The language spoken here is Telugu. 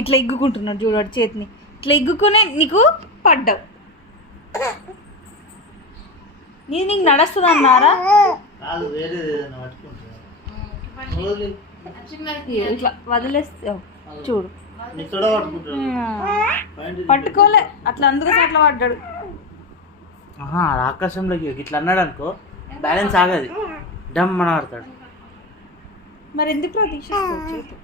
ఇట్లా ఎగ్గుకుంటున్నాడు చూడు చేతిని, ఇట్లా ఎగ్గుకునే నీకు పడ్డావు. నీకు నడుస్తుంది అన్నారా? ఇట్లా వదిలేస్తావు చూడు, పట్టుకోలే అట్లా, అందుకోసం అట్లా పడ్డాడు. ఆకాశంలోకి ఇట్లా అన్నాడు అనుకో, బ్యాలెన్స్ ఆగది, డమ్ మన ఆడతాడు. మరి ఎందుకు తీసేస్తావు చేతి?